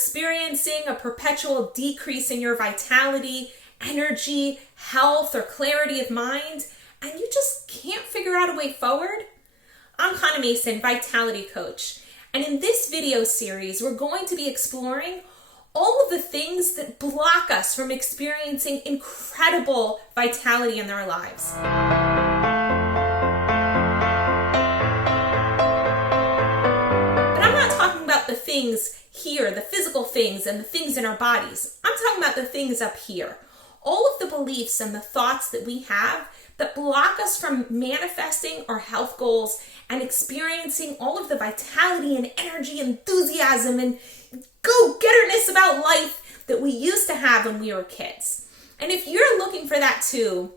experiencing a perpetual decrease in your vitality, energy, health, or clarity of mind, and you just can't figure out a way forward? I'm Hannah Mason, Vitality Coach, and in this video series, we're going to be exploring all of the things that block us from experiencing incredible vitality in our lives. The things here, the physical things and the things in our bodies. I'm talking about the things up here. All of the beliefs and the thoughts that we have that block us from manifesting our health goals and experiencing all of the vitality and energy, enthusiasm, and go-getterness about life that we used to have when we were kids. And if you're looking for that too,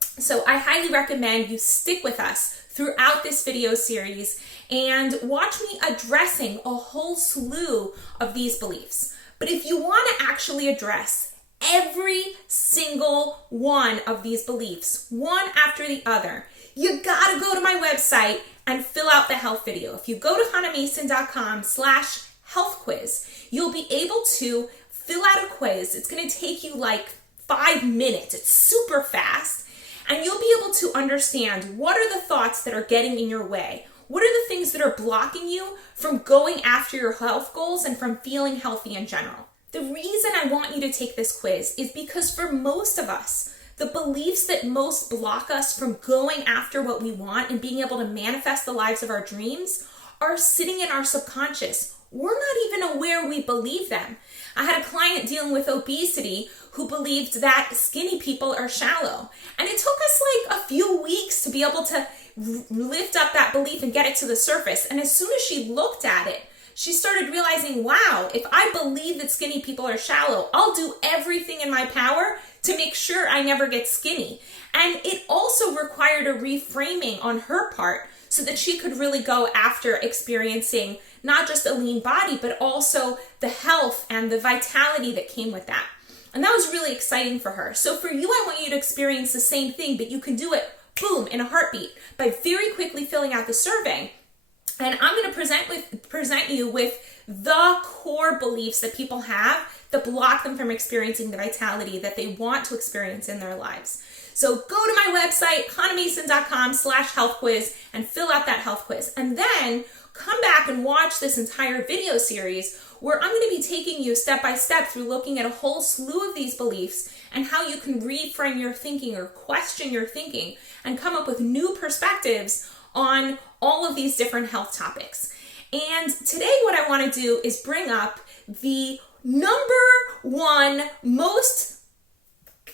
so I highly recommend you stick with us throughout this video series and watch me addressing a whole slew of these beliefs. But if you want to actually address every single one of these beliefs, one after the other, you gotta go to my website and fill out the health video. If you go to hannahmason.com/health quiz, you'll be able to fill out a quiz. It's gonna take you like 5 minutes. It's super fast. And you'll be able to understand what are the thoughts that are getting in your way. What are the things that are blocking you from going after your health goals and from feeling healthy in general? The reason I want you to take this quiz is because for most of us, the beliefs that most block us from going after what we want and being able to manifest the lives of our dreams are sitting in our subconscious. We're not even aware we believe them. I had a client dealing with obesity who believed that skinny people are shallow. And it took us like a few weeks to be able to lift up that belief and get it to the surface. And as soon as she looked at it, she started realizing, wow, if I believe that skinny people are shallow, I'll do everything in my power to make sure I never get skinny. And it also required a reframing on her part so that she could really go after experiencing not just a lean body, but also the health and the vitality that came with that. And that was really exciting for her. So for you, I want you to experience the same thing, but you can do it, boom, in a heartbeat by very quickly filling out the survey. And I'm going to present you with the core beliefs that people have that block them from experiencing the vitality that they want to experience in their lives. So go to my website, hannahmason.com/health quiz, and fill out that health quiz. And then come back and watch this entire video series where I'm going to be taking you step by step through looking at a whole slew of these beliefs and how you can reframe your thinking or question your thinking and come up with new perspectives on all of these different health topics. And today what I want to do is bring up the number one most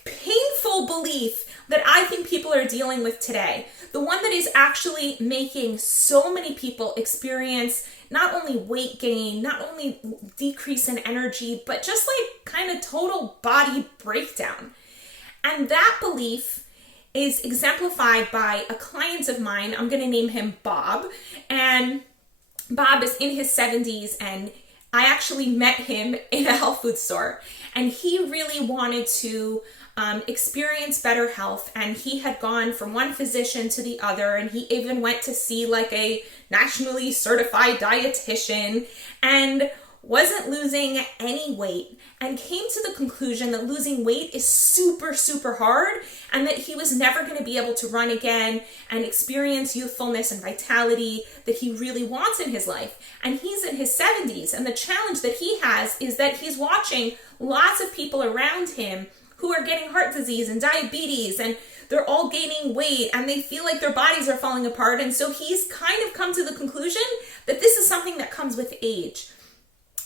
painful belief that I think people are dealing with today. The one that is actually making so many people experience not only weight gain, not only decrease in energy, but just like kind of total body breakdown. And that belief is exemplified by a client of mine. I'm going to name him Bob. And Bob is in his 70s, and I actually met him in a health food store. And he really wanted to experience better health, and he had gone from one physician to the other, and he even went to see like a nationally certified dietitian and wasn't losing any weight, and came to the conclusion that losing weight is super, super hard, and that he was never going to be able to run again and experience youthfulness and vitality that he really wants in his life. And he's in his 70s, and the challenge that he has is that he's watching lots of people around him who are getting heart disease and diabetes, and they're all gaining weight, and they feel like their bodies are falling apart. And so he's kind of come to the conclusion that this is something that comes with age.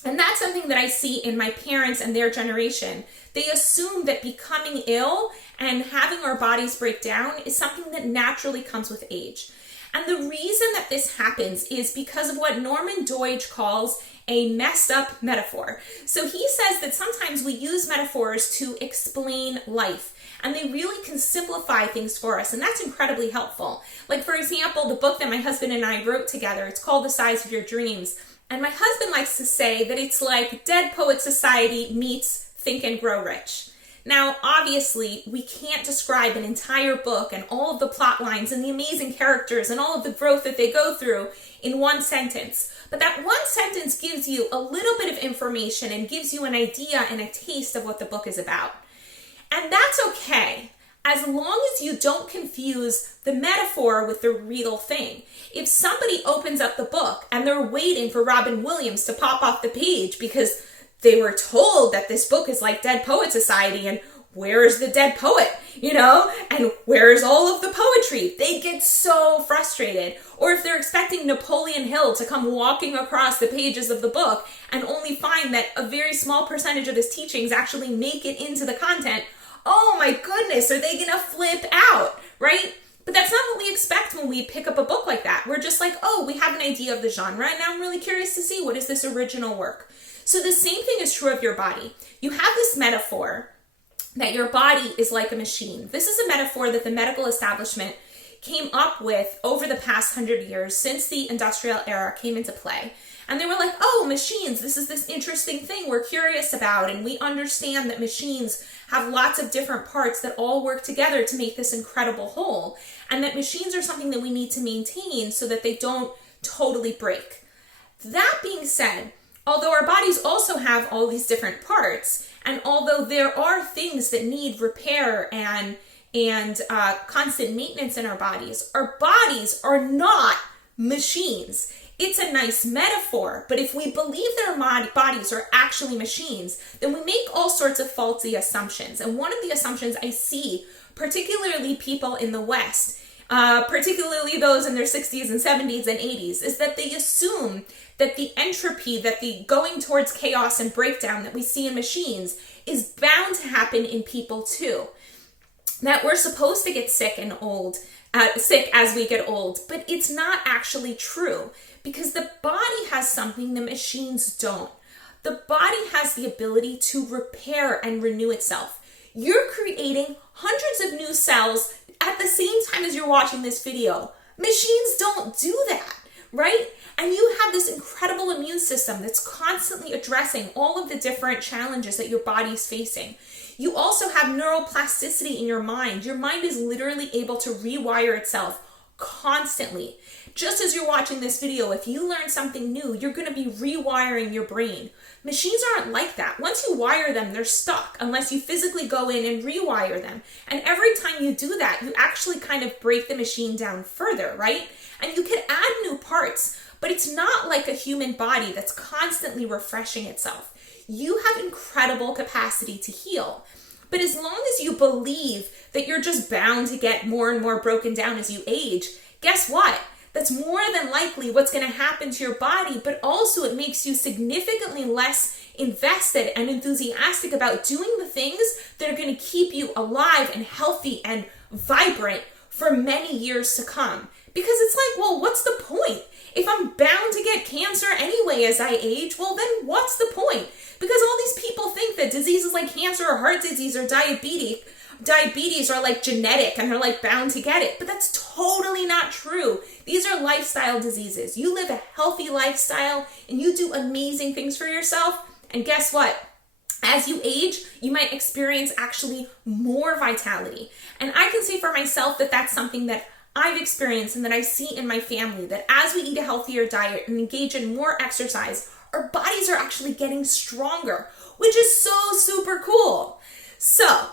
And that's something that I see in my parents and their generation. They assume that becoming ill and having our bodies break down is something that naturally comes with age. And the reason that this happens is because of what Norman Doidge calls a messed up metaphor. So he says that sometimes we use metaphors to explain life, and they really can simplify things for us, and that's incredibly helpful. Like, for example, the book that my husband and I wrote together, it's called The Size of Your Dreams. And my husband likes to say that it's like Dead Poet Society meets Think and Grow Rich. Now, obviously, we can't describe an entire book and all of the plot lines and the amazing characters and all of the growth that they go through in one sentence. But that one sentence gives you a little bit of information and gives you an idea and a taste of what the book is about. And that's okay, as long as you don't confuse the metaphor with the real thing. If somebody opens up the book and they're waiting for Robin Williams to pop off the page because they were told that this book is like Dead Poet Society and where's the dead poet, and where's all of the poetry? They get so frustrated. Or if they're expecting Napoleon Hill to come walking across the pages of the book and only find that a very small percentage of his teachings actually make it into the content, oh my goodness, are they gonna flip out, right? But that's not what we expect when we pick up a book like that. We're just like, oh, we have an idea of the genre, and now I'm really curious to see what is this original work. So the same thing is true of your body. You have this metaphor that your body is like a machine. This is a metaphor that the medical establishment came up with over the past 100 years since the industrial era came into play. And they were like, oh, machines, this is this interesting thing we're curious about, and we understand that machines have lots of different parts that all work together to make this incredible whole, and that machines are something that we need to maintain so that they don't totally break. That being said, although our bodies also have all these different parts, and although there are things that need repair and constant maintenance in our bodies are not machines. It's a nice metaphor, but if we believe that our bodies are actually machines, then we make all sorts of faulty assumptions. And one of the assumptions I see, particularly people in the West, particularly those in their 60s and 70s and 80s, is that they assume that the entropy, that the going towards chaos and breakdown that we see in machines is bound to happen in people too. That we're supposed to get sick as we get old, but it's not actually true because the body has something the machines don't. The body has the ability to repair and renew itself. You're creating hundreds of new cells at the same time as you're watching this video. Machines don't do that, right? And you have this incredible immune system that's constantly addressing all of the different challenges that your body's facing. You also have neuroplasticity in your mind. Your mind is literally able to rewire itself constantly. Just as you're watching this video, if you learn something new, you're going to be rewiring your brain. Machines aren't like that. Once you wire them, they're stuck unless you physically go in and rewire them. And every time you do that, you actually kind of break the machine down further, right? And you can add new parts, but it's not like a human body that's constantly refreshing itself. You have incredible capacity to heal. But as long as you believe that you're just bound to get more and more broken down as you age, guess what? That's more than likely what's going to happen to your body, but also it makes you significantly less invested and enthusiastic about doing the things that are going to keep you alive and healthy and vibrant for many years to come. Because it's like, well, what's the point? If I'm bound to get cancer anyway as I age, well, then what's the point? Because all these people think that diseases like cancer or heart disease or diabetes are like genetic and they're like bound to get it. But that's totally not true. These are lifestyle diseases. You live a healthy lifestyle and you do amazing things for yourself. And guess what? As you age, you might experience actually more vitality. And I can say for myself that that's something that I've experienced and that I see in my family, that as we eat a healthier diet and engage in more exercise, our bodies are actually getting stronger, which is so super cool. So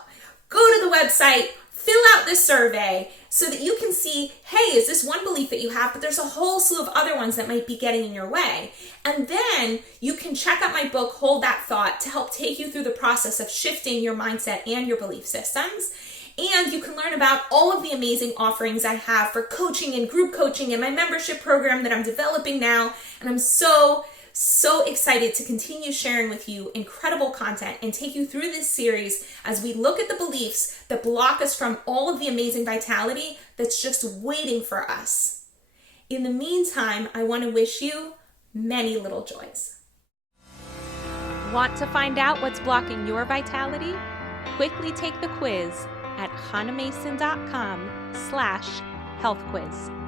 go to the website, fill out this survey so that you can see, hey, is this one belief that you have, but there's a whole slew of other ones that might be getting in your way. And then you can check out my book, Hold That Thought, to help take you through the process of shifting your mindset and your belief systems. And you can learn about all of the amazing offerings I have for coaching and group coaching and my membership program that I'm developing now. And I'm so excited to continue sharing with you incredible content and take you through this series as we look at the beliefs that block us from all of the amazing vitality that's just waiting for us. In the meantime, I want to wish you many little joys. Want to find out what's blocking your vitality? Quickly take the quiz at hanamason.com/healthquiz.